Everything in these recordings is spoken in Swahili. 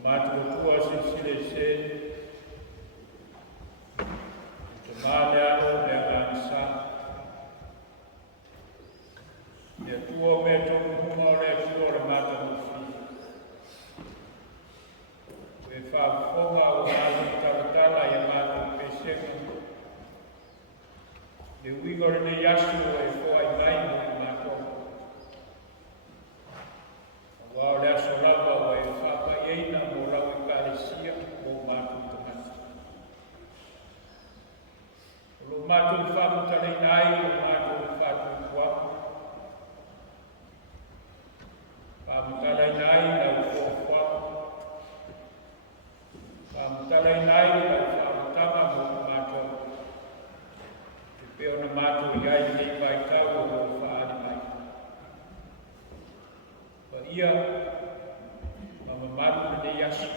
Mātua tua sile se, te māle alo le ngānsa. Ia tua me tonu hunga o le tua le mata mufi. E whaafonga o ngāzi taratala ia mātua pesenga. Le wingo le yasu e whai mai mo i mātua. Wao le aso lava o e whapa eina mo lau i kālesia mo mātua tamata. Lo mātua whamutare nai o mātua whātua kua. Whamutare nai lau whokua. Whamutare nai lau whamutama mo mātua. Te peo na mātua iai nei vai tau o whaani mai. Wa ia, mama maru ne yasu.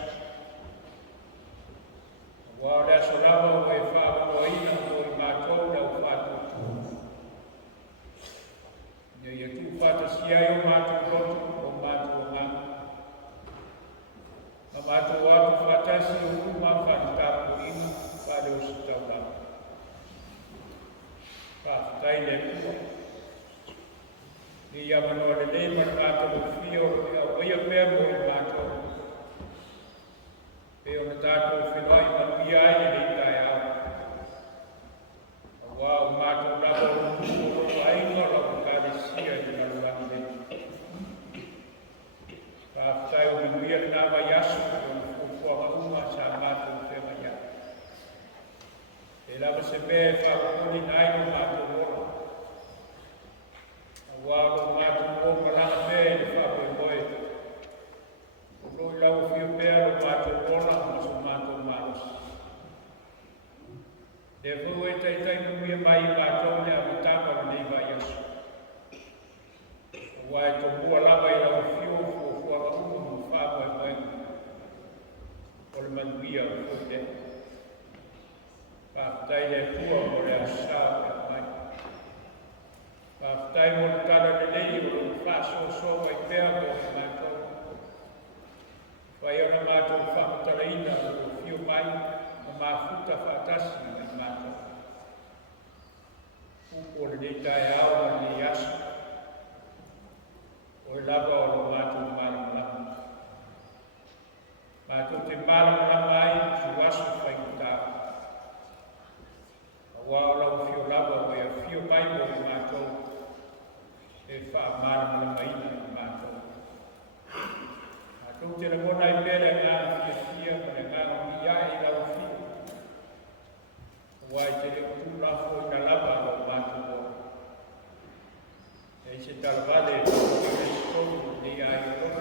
Wa le aso lava o e whaapoina o i mātou lau whātua. Ia tu whātasiai o mātou rotu o mātou ngā. Ma mātou atu whātasi o kuma whātapu inu whāle o sitau lau. Whātai le kua. Ni yamanoa le leima na mātou whio o ia pēr mo i mātou. Peo na tātou whenai manu iai le reitai au. A wā o mātou rapa o mūro o ainga lau kāre sia i maruani le. Whātai o manuia na vai asu o whukua uma sa mātou whema ia. E lava se pē whakapuni nai o mātou ora. Wālo mātou o maranga pē ni whape moe. O roi lau whio pēr o mātou ola maso mātou maros. Le whau e taitai mumia mai i mātou le amatama nei vai asu. O wai to mua lava i lau whio o whuara umu mu whape moe. O le manuia o whoite. Whaatai le kua mo le asau e mai. Whaatai mo le tala le lei o le whaaso so i pēr mo le mātou. Whai ona mātou whamatara ina o whio mai o māwhuta whaatasi i mātou. Upo le leitai awa ni asu. O e lava o le mātou mālamalama. Mātou te mālamalama ai su asu whai kutau. Wa ola o whio lava o ea whio mai mo i mātou e wha māra mai i mātou. Mātou te ramona i pere ngā whia ma ngā mi ia i lau whio. Wa i te reo tū lafo i na lava o mātou o. E se talavale o kame skoru ni ai o.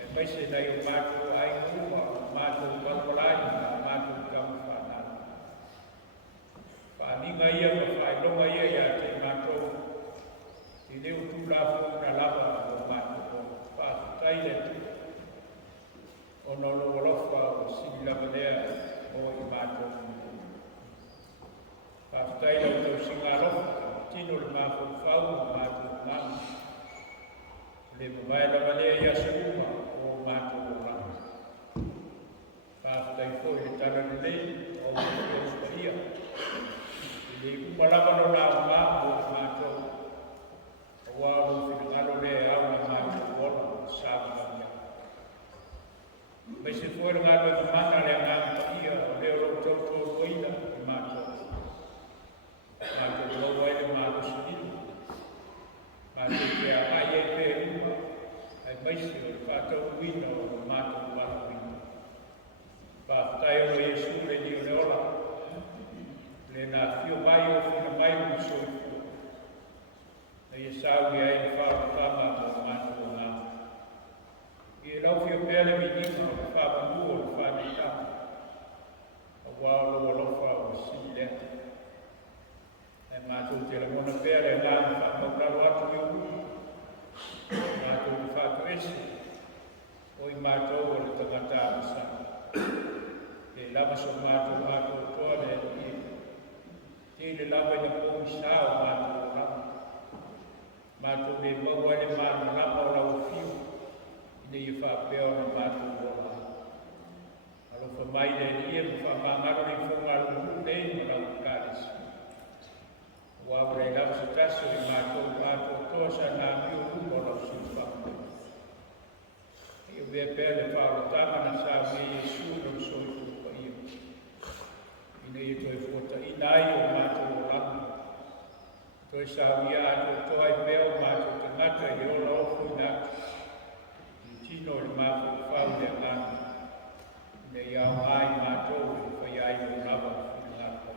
E maise nei o mātou ai kuma o mātou kampolai ma mātou kampolai. Whaninga ia ma whailonga ia ia te mātou. I leo tū lafo na lava o mātou. Whaatai le tū. O nolo olofa o sili lava lea o i mātou. Whaatai le tau singa alofa. Tino le mātou whau o mātou mātou. Le mawai lava lea ia se uma o mātou o rama. Whaatai fo i le tala le lei o mātou ia. Le umalama no la ma o mātou. O wāru whingaro le au na mātou wala sāpamia. Mai se fōra ngātua ki mana le ngāta ia o leo rau tautou koina i mātou. Mātou lau waile mātou suninu. Mātou te a mai e pē uma. Ai maisi o le whātau wina o mātou wala wina. Whātai o Iesu le ni o le ola. Le nā whio mai o whina mai o soi fua. Na ia sawi ai na whāpatama o mātou o ngā. I e lau whio pēle minima o whāpamua o whāmitama. A wālo o lofa o sili lea. E mātou te ramona pēle ngā na whāmauraro atu i uru. Mātou te whātu esi. O i mātou o le tangata amasa. E lama so mātou toa le i Tele lava ina pōi sāo mātou o lama. Mātou le maua le mātou lama o lau whio. Ine i whāpea o na vea pele whaoratanga na sa me Yesu no soi fuka ia. Ina ia toi fota ina ai o mātou o lama. Toi sa wia atu toai peo mātou te ngata i ola ofu ina. Tino le mātou whau le ngana. Ina ia mai mātou i whai ai o lama ina ngata.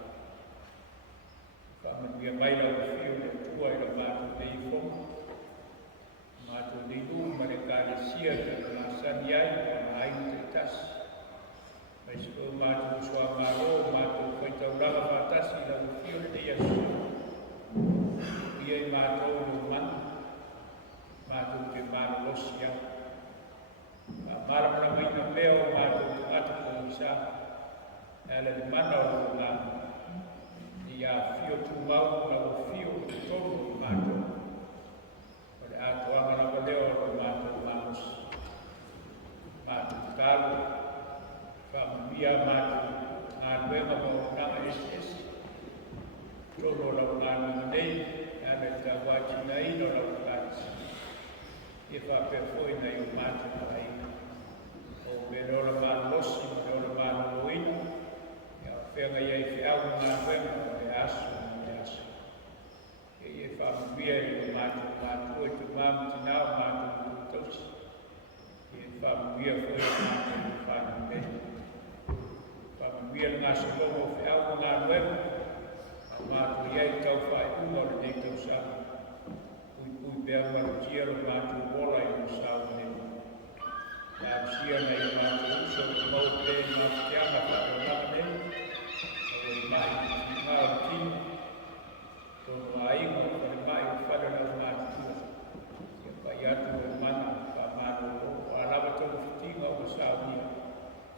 Whamanuia mai lau whiu le tua i la mātou me i fonga. Mātou ni nū ma le kāne sia te la sani ai ma ai te tasi. Mai sipo mātou soa maro, mātou whaitau langa whatasi la whiu le Yesu. Ia i mātou no manu, mātou te māna losi au. Maramana mai na meo mātou te ata ko isa, ala ni mana o ngā. Ia whio tu mau na o whio te tonu mātou. Ore ato angana pa leo o mātou mānos. Mātou tālu, whamia mātou, ngā luenga mo nanga SS. Tolo lau ngāna nei, ane tā wāti na ino lau kāti. Ia whapewhoi nei o mātou na ina. O me rola māna losi, me rola māna loina. Ia whenga iei whiau ngā luenga o e asu me asu. Ia whamia i o mātou e tu māmu tina o mātou kūtausi. Ia whamia whoi o mātou whānu me. Whamia ngā sabongo whiau ngā luenga. Mātou iei tau whai umore nei tau sa. Ui bea marutia lo mātou wola i o sa o nei. Nā sia nei o mātou uso o mau te mātou tianga whai o lama nei. O i mai i māu tini. Tono a ingo o i mai o whare lau mātou tua. Ia pai atu o mana wha mātou o a lava tau whitinga o sa o nia.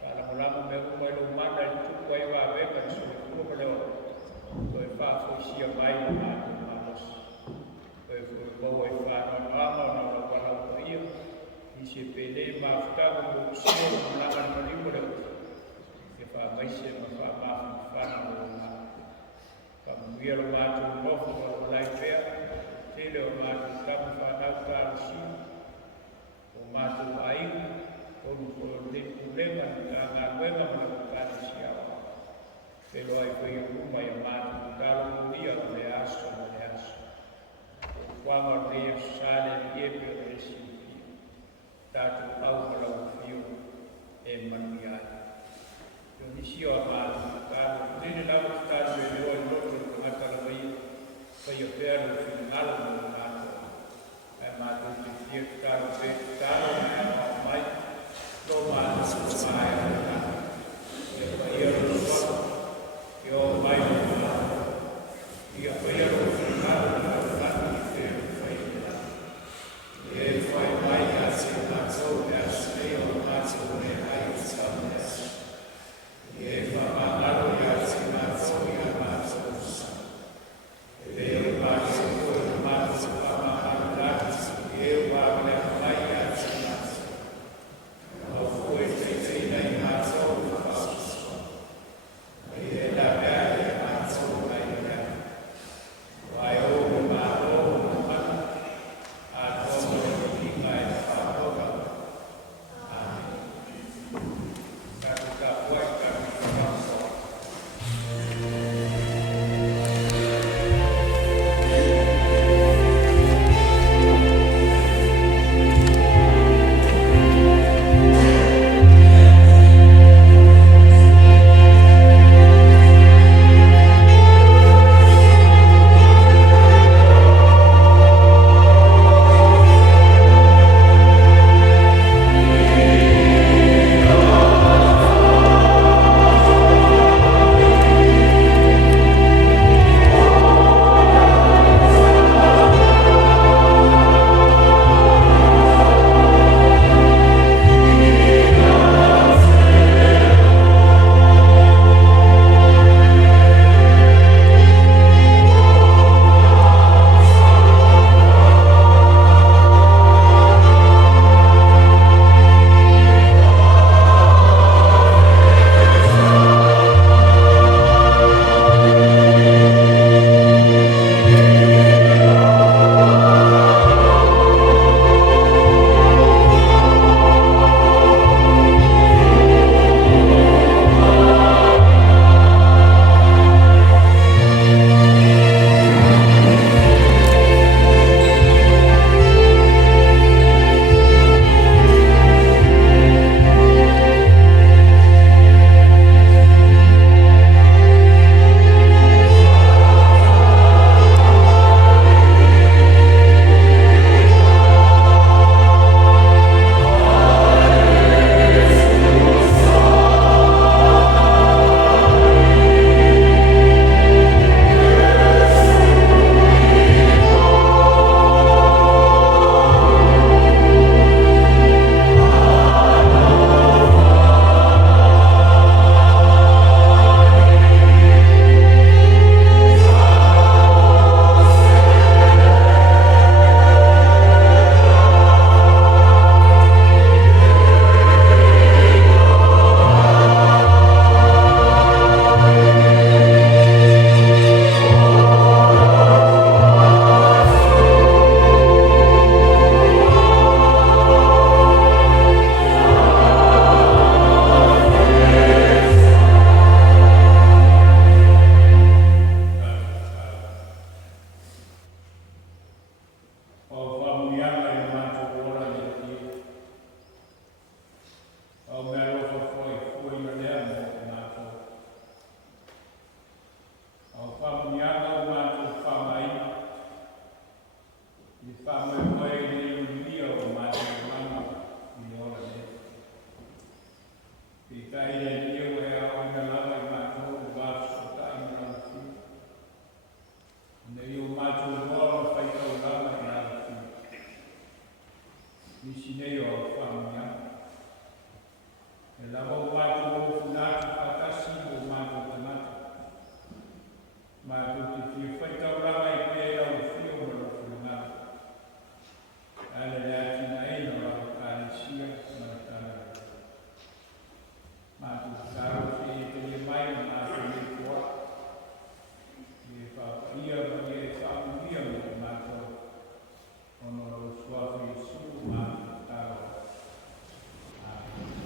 Ka lama me umai lo mana i tuku ai wā weka ni so i kua leo. Koe whāwhoi sia mai o mātou mānos. Koe mau e whānau ama o nā wala o ia. I se pēne māwhitawa o sia o nanga ni marimo leo. E whāmaise ma whāmafu whānau o nā. Whamuia lo mātou nofu o lai pēr. Tele o mātou tamu whānau tāra sia. O mātou aiu. Onu ko le pulema ni ngā nuenga mana o kāne sia o. Pero ai koe i kuma i mātou tālo o ia o le aso o le aso. O whama rea sāle i epe o le si o fio. Tātou au mara o fio e manu i ai. Yo nisi o a mātou tālo. Nene lau te tālo e leo i loto i kumatala mai. Kai o pēro o fino ngalo mo o mātou. Ai mātou te fia tālo pe tālo o mai. Lo mātou sa mai o tālo. E kai o lo soa. Yo mai o mātou. Ia whai aro whanau na whanu i whēru whai. E whai mai a se mātou e aso. sinei o whamia. E lawa watu o funatu patasi o mātou tamata. Mātou te fia whaitauranga I pēra o fia o mara whanangara. Ale le ati na eina o rao kāresia na tāna. Mātou tāro se e te le mai na mātou le kua. E whaapaia ma e whaamia mo mātou. Ono o suafi su mātou tāro.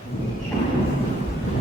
Amen.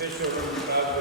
Efeso capítulo 5.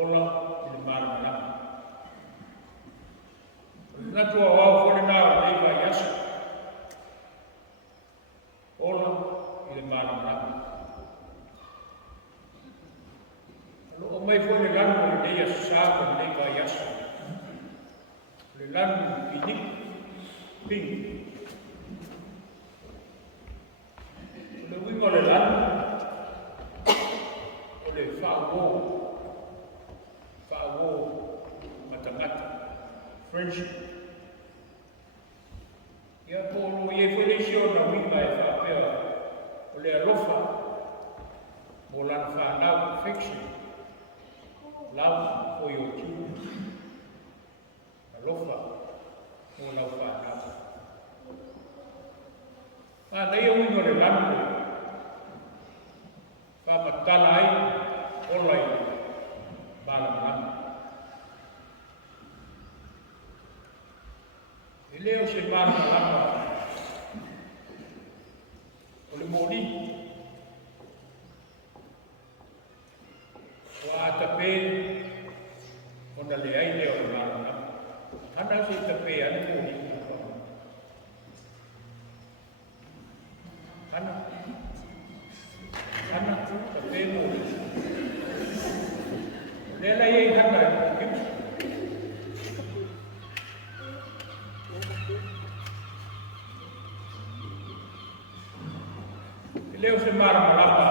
Ola na tua wau fore nā o nei vai aso. Ola i le mālamana. O mai fore lanu o nei aso sāka nei vai aso. Le lanu i nik, ping. Le wingo le lanu, o le whāwō matangata, friendship. Ia pōlo i e whelesio na winga e whāpea o le alofa mo lana whānau affection, love for your children. Alofa mo lau whānau. Nei o wingo le lanu, whāmatala ai, ola i mālamana. E leo se mālamana, o le mōri, wa atape, ona le ai leo le mālamana. Hana se tape ane mōri. Hana, tape mōri. Lela ei hana kipu. Leo se māramalapa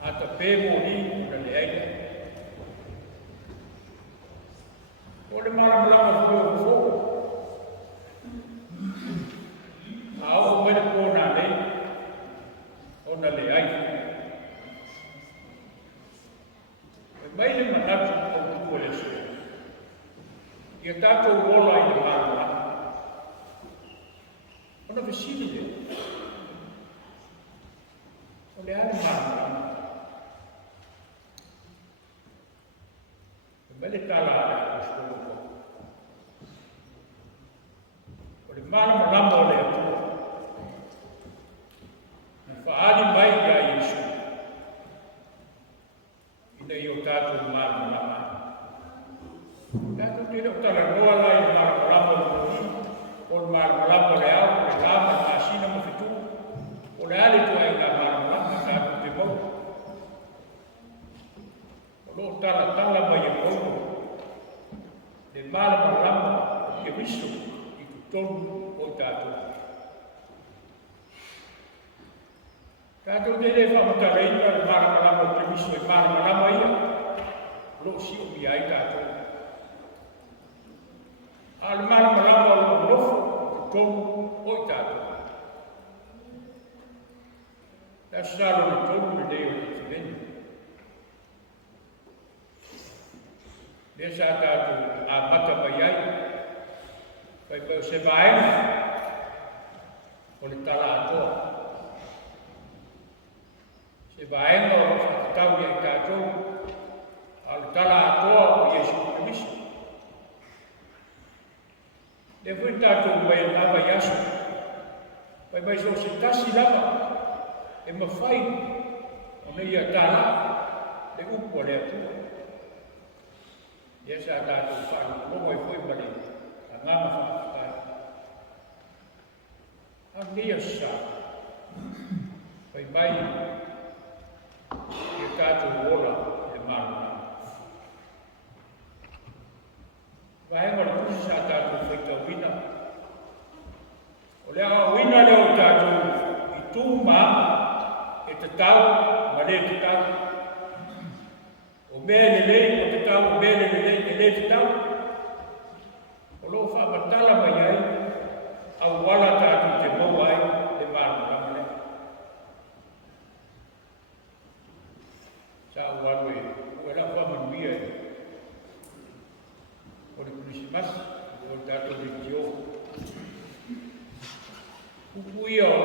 a tape mōri na le aina. O le māramalapa furo. A o mele pōna nei, o na le aina. Mai le manatu o tuko le sua. Ia tātou rola i le māramalapa. Ona vesini le. O le ale māramalapa. E mele tala ale o skolo. O le māramalapa o le atua. Na whaari mai ia Iesu. Ina i o tātou māramalapa. Tātou tēne o tala roa lai māramalapa o le o le māramalapa o le au, o le lama, o asina mo fitu. O le ale tua i ngā māramalapa tātou te mau. O lo tala mai e kono. Le māramalapa o ke riso i kutonu o tātou. Tātou tēne whamatara ina le māramalapa o ke riso i māramalapa ia. Lo si o mi ai tātou. A le māramalapa o lofo, kutonu o tātou. Ta salo le tonu le deo le tiveni. Lea sa tātou a mata mai ai. Pai pau se vaenga o le tala atoa. Se vaenga o le whakatau i ai tātou a le tala atoa o Iesu Kristo. Le fui tātou mai lava i aso. Pai mai so se tasi lava. E mawhai o nei a tāla le upo le atua. Ia sa tātou whānu lomo i fwoi mani a ngāma whāwhai. A nia sa. Pai mai i tātou wola le maruna. Vahenga le kusi sa tātou whaita wina. O lea wina leo tātou i tū maa e te tau, ma le te tau. O mea le o te tau, o mea le te tau. O loo whamatala mai ai, au wala tātou te mau ai, le māramana le. Sa uanu e, ua la whamanuia e. O le Christmas, o tātou le tio. Kukuia o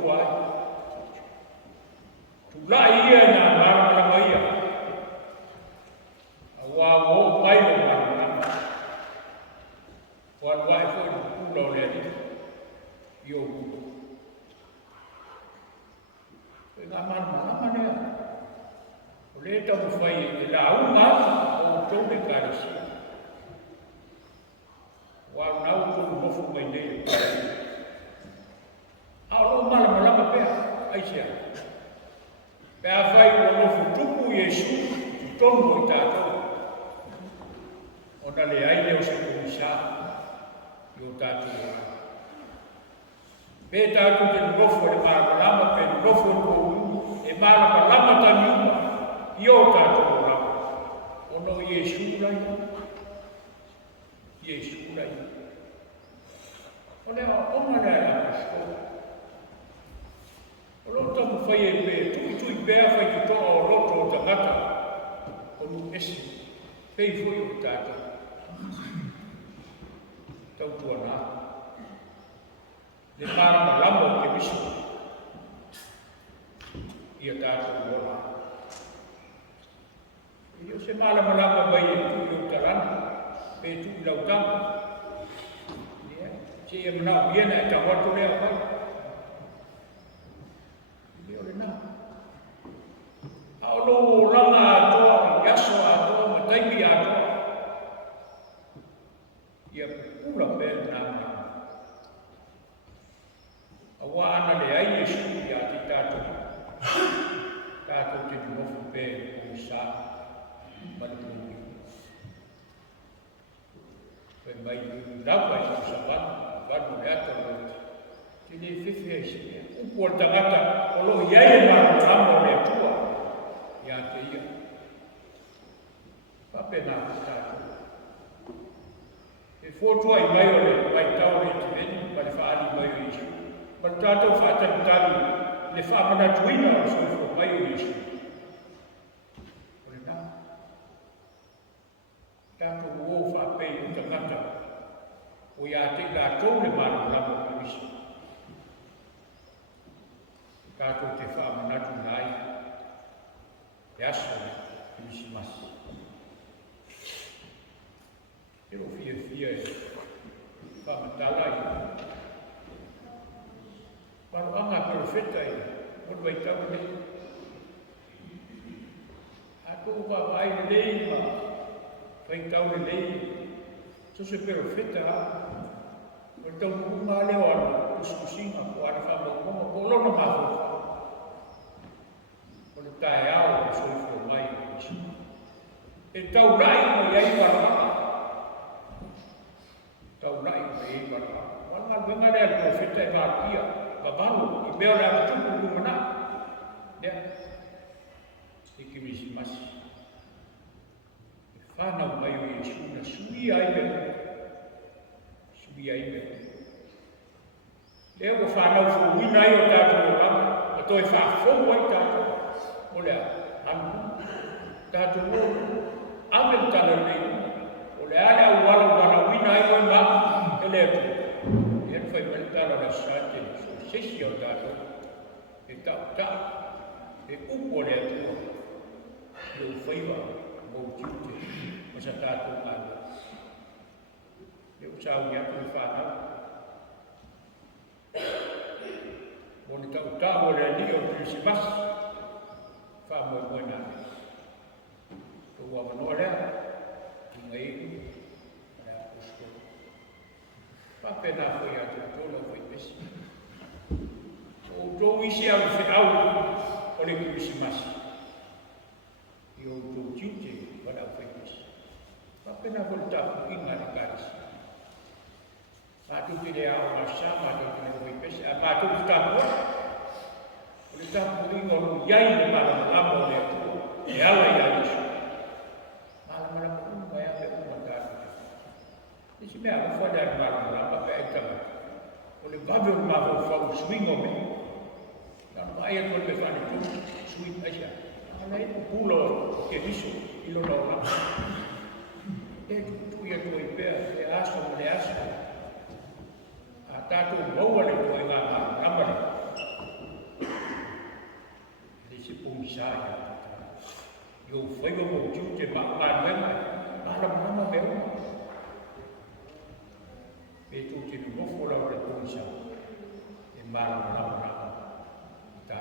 mua ai. Tula ia na māramana ia. A wā wō mai o māramana. O anu ai fōi kula o lea ni. I o kula. E ngā māramana nea. O le tamu whai e la au ngāta o tōne kārisia. sia. Pea whai o nofu tuku Iesu, tono i tātou. O na le aile o se kumisa, i o tātou ora. Pe tātou te nofo e māramalama, pe nofo e kou, e māramalama tani uma, i o tātou ora. O no Iesu rai, Iesu rai. O lea o ma lea la pastoa. O lo tamu whai e pe, tui pēa whai ki toa o roto o tangata, o nu esi, pei fui o tātou. Tau tua nā. Le pārama lama o ke miso, ia tātou ora. I o se mārama lama mai e tui o tarana, pe tui lau tanga. Se e manau iena e tawatu lea mai. Aolo o langa atoa, yaso atoa, mataipi atoa. Ia pula pēr nā mana. Awa ana le ai Iesu ia te tātou. Tātou te nuofu pēr o sā, manipungi. Pēr mai rapa i o sapana, vanu le ato roti. Te ne whiwhi e si. Upo o tangata, o lo iai e mara ramo le atua. Ia te ia. Pape nā te tātou. E fōtua i mai o le mai tau le te veni, ma le whaari mai o Iesu. Ma tātou whaatani tali, le whaamanatuina o sofo mai o Iesu. O le nā. Tātou o whaapei o tangata, o ia te tātou le mara ramo o Iesu. Tātou te whaamanatu nai, e aso e misimasi. Ero fia e whaamatala i. Maro anga profeta i, modu ai tau nei. Ako wawai lei ma, whai tau lei. So se profeta a. O tau munga leo ana, kuskusinga, ko ana whamaukonga, ko lona mafofa. O le tae ao e soifo mai o Iesu. E tau rai mo iai warama. Tau rai mo iai warama. Wanga venga rea le profeta e vātia, babalo, i mea rea matuku lumana. Nea, e ki misi masi. E whanau mai o Iesu na sui ai mea. Sui ai mea. Leo ko whanau fo wina ai o tātou o rama, a toi whaafogu ai tātou. Olha, tātou o amel tala nei, ole ale au wala wina ai oi ma, ele atu. E anu whai mani tala na sate, so sesi au tātou, e tau, e upo le atua, e u whaiwa, mou tiute, masa tātou kāna. E u sāu ni atu i whanau. Moni tau ole ni o Krisimasi, whamoe moe nāne. Tō wamanoa lea, ki ngai iku, rea usko. Pape nā whai atu tōna whai pesi. O tō isi au whi au, o le Krisimasi. I o tō tiute, wada whai pesi. Pape nā whai tāpu inga le karisi. Mātou te rea o masa, mātou te rea whai pesi. A mātou te tāpu o le tapu ingo no iai le marama o le atua, e ala i a Iesu. Marama uma e ape uma tātu. Isi mea o whane ar marama pe e tama. O le babe o maho whau swingo me. Nā mai e kone me whane tu, swing asia. Ala e pula o ke miso, ilo na o hama. E tu ia tu i pea, le aso o le aso. A tātu maua le tu e ngā marama le. Se pumisaya yo foi como eu te maluema maluema meu e tu te não for a pumisa e maluema tá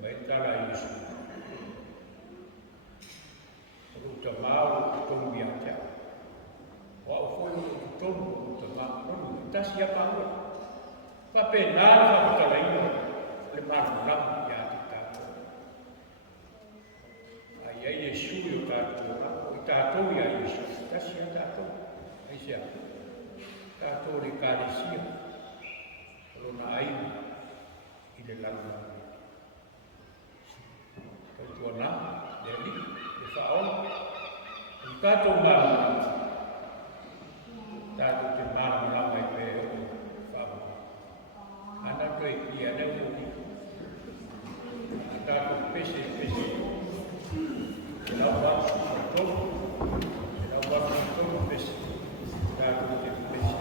vai entrar isso o tomar o tomiatia o foi o tomo o tomar não tá se apagou. pena whakatalaina le marunama ia te tātou. Ai Iesu i o tātou rā, o i tātou ia Iesu, tasi a tātou, ai sea, tātou le kāresia, rona aina i le langa. Tautua nā, le li, le whaola, i tātou marunama, tātou te marunama i pe o whaola. Ana koe ki ana uri, tātou pese, e lau watu pese, tātou te pese.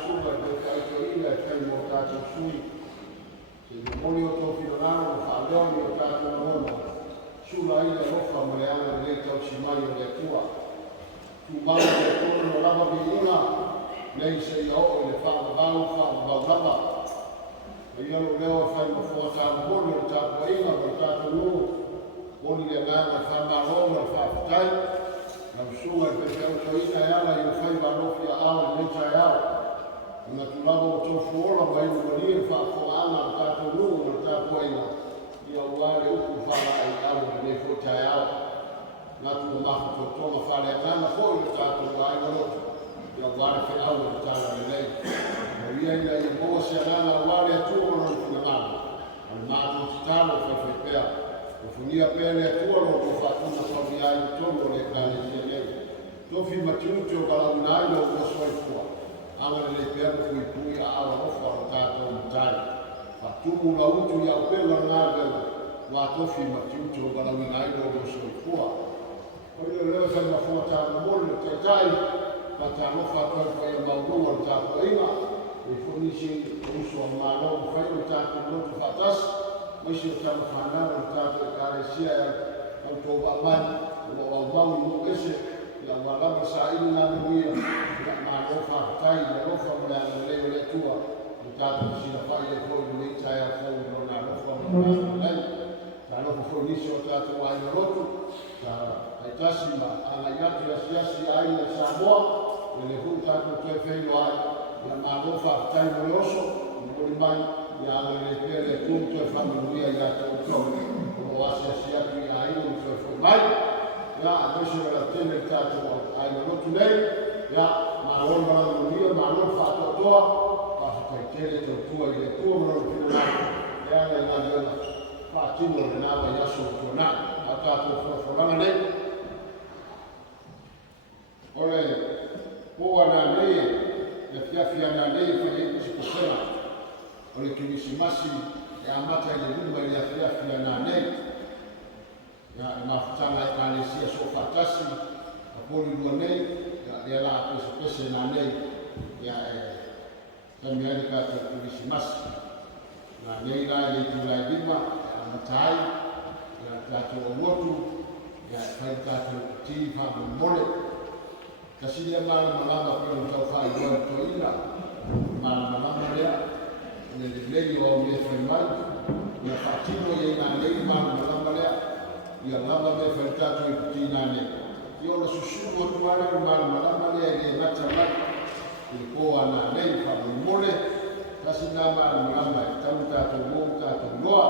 suga te kai to ina kai mo tato sui se mo moli o to fino nano fa leoni o tato mono suga ina rofa mo le ana le tau si mai o le tua tu mai le tono no lava mi una nei se yo le fa bau lava e io lo leo fa mo fo tato mono o tato ina o tato no oni le ngana fa malonga fa tai na suga pe pe o to ina ala yo fai ba no fia ala le tai ala na tulava o to fuola mai no ni fa fo ala tato no o tato ina ia wale uku fala ai ala le fo tai ala na tu ma to to ma fa le ngana fo o tato ai no ia wale fe ala le tai ala le ia ia i mo se ana wale tu no ni na al ma tu talo fe pe Funia pele tuolo ko fatuna ko via tono le kale sele to fi matuto kala unailo ko soi kwa anga le pele ku pui ala ofa ta to mtai fatumu na utu ya pele ngaga wa to fi matuto kala unailo ko soi kwa ko le le sa na fota no mole te tai pata no fatwa ko ya mauru ta ko ina e funisi uso malo fa ta ko no fatas Mwisho kama fanana mtatu karesia ya utoba mani wa wau mwese ya walaba saini na mwia ya maarofa tai ya rofa mwana leo letua mtatu sina faile kwa mwita ya kwa na rofa mwana na rofa fonisho tatu wa yorotu na aitasima anayatu ya siasi aina Samoa ile huta kutefeilo ya maarofa tai mwoso mwolimani ya amelepele kumto familia ya toto kwa wasia ya aina mfumai ya amesho la tena tatu aina lotulei ya maron bana ndio maron fatotoa kwa kitele totua ile tu maron kina ya na ndio fatino na ya sokona hata tofauti ne ole kwa na lei ya afya na lei fanye kusema ole kimisimasi ya mata ile nyumba ile afya na nei ya mafutana kanisia sofa tasi apoli duanei ya la pesa na nei ya kamiani ka kimisimasi na nei la ile tulajima matai ya tatu omotu ya faita tifa mbole kasidia mala malanga kwa mtaufa iwa toila mala malanga ya lei o me fremai ya fatimo ye na lei ma malanga ya lava me fertato i putinane io lo sussugo tuana ma malanga le na chama il ko ana lei fa mole kasina ma malanga tamuta to monta to loa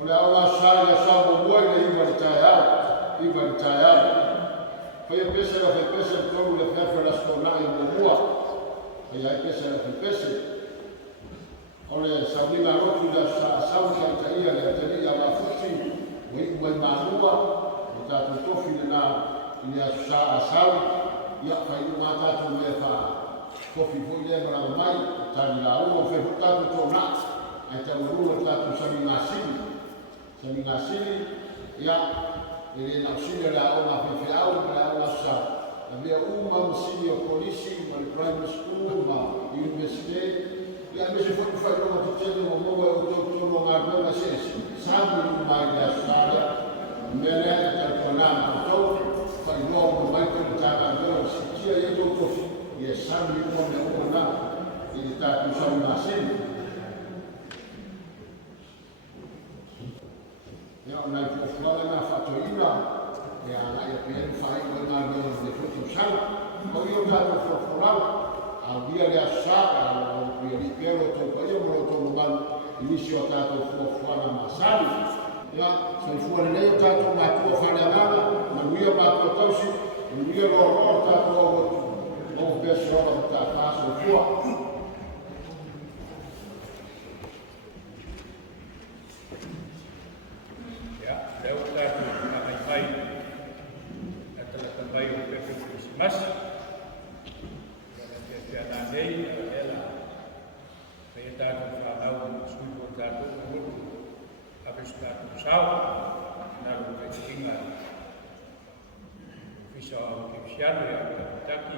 ole ala sala sabo boile iba tayar foi pesa todo le fa la scola in boa e hai pesa la pesa ole sabina rotu da sauti italia le italia la futi we manua ta tofi na ile asau ya fai mata to le fa kofi foi le bra mai ta la uno fe ta to na ata uno ta to sabina sili ya ile na usile la ona fe au la ona sa Havia uma msini ya polisi, ma primary school, ma university. Ya mesi foi fazer uma tutela no mogo eu tô no lugar na sesi. Sabe no mais da sala, melhor que o nome então, foi logo mais que o tava agora se tinha eu tô e sabe como é o nome. Ele tá com só uma sesi. Eu na fora na fatoina ya pia fai ko na no de fruto sana ko yo ga to fora a dia le asara o pia to ko yo mo to mal inicio ta to fora masali ya so fora le ta to ma to fara na wia ma to to si wia lo ta to o beso ta ta so fora mas ela feita com o sul da a pescar com sal na luta de Kinga fiz o que fizeram é aqui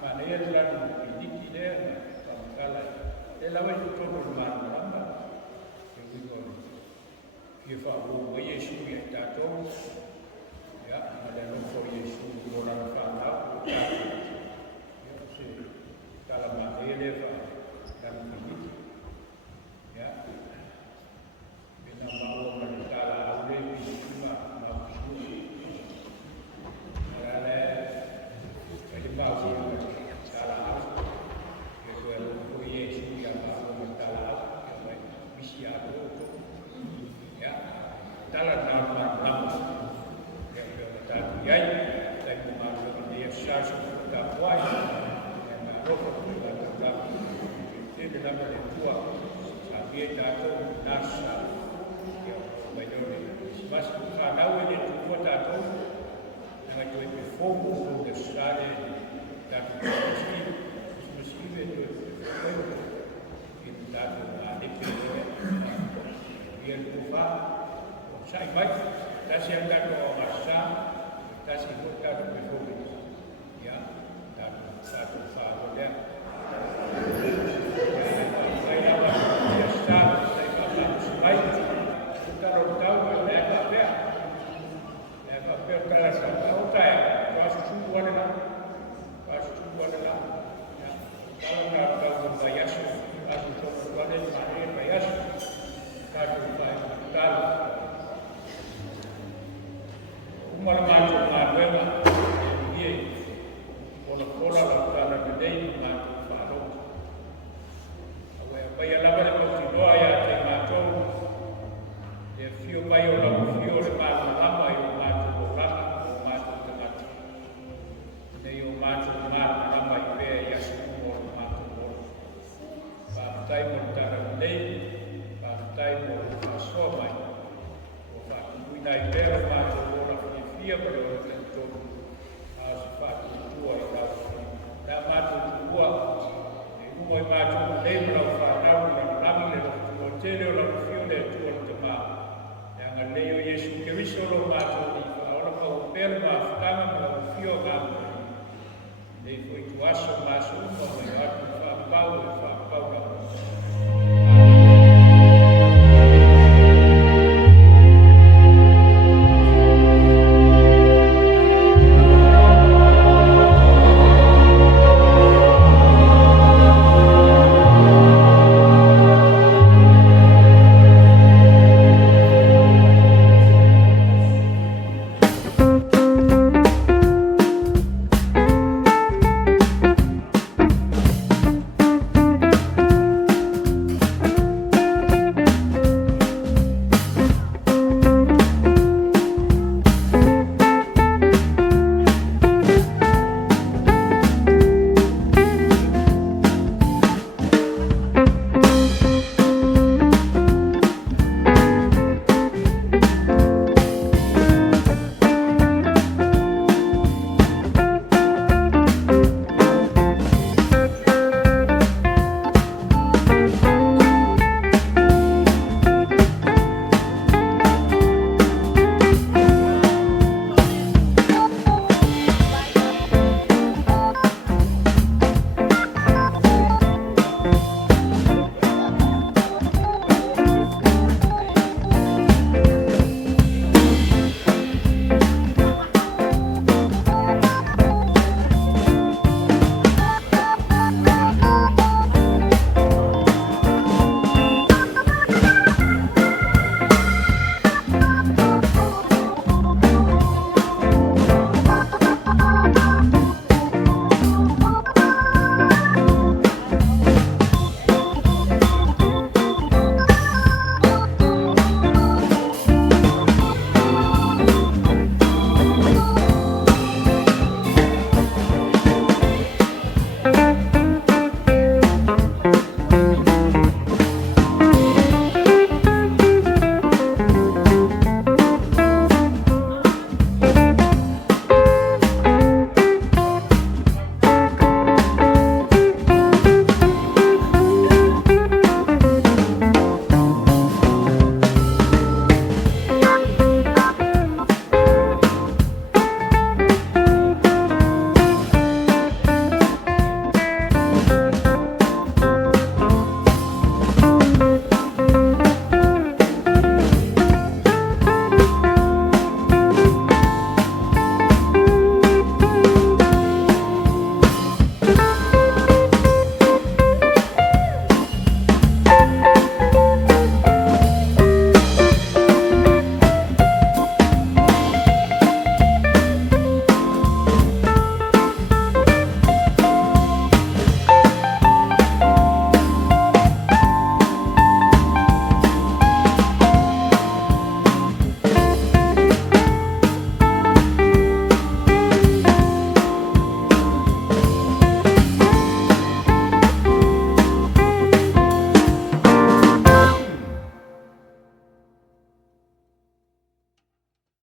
mana ia lana piliki lea na pamakala e lawa i tutono le marama e uiga o le fia whaaua i Iesu i tātou ia ma le anofo i Iesu o lana whanau o tātou ia se tala mate e lea lana piliki ia pena maua ma le tala au le piliki ma pusua ala le e le pausia ma tala au e koe o Iesu ia maua ma tala au ia mai misi a koto ia tala nā marama ia pia o tātou iai tai mo mātua i lea sasu ta wai e ngā rofa ki la tātou tēne lama le tua a pia tātou nasa ia o mai dore masi whanau e le tua tātou nga tue pe fomo o le sare tātou masive tue pe fomo i tātou a lepe ia le kufa sai mai tasi ang tātou o masa tasi mo tātou pe fomo ia tātou whaano lea mai awa ia sa sai whaano mai kutaro tau e lea whapea pero la Santa Otaya, was true one enough, kalau kau bayas, as untuk one in my bayas, kau bayar, umar macam mana, dia, pola lakukan benda macam faru, awak bayar lama lepas itu ayat macam, dia fio bayar lalu fio lepas lama itu tai mo tara nei pa tai mo so mai o fa kui dai per ma to ora fi fia per o tanto as fa tua da ma to tua e mo ma to nei mo fa na na mi le to tele o la fio de tua te ma ya nga leo Yesu che vi solo ma to di fa ora fa per ma fa ma fio ma nei foi tu aso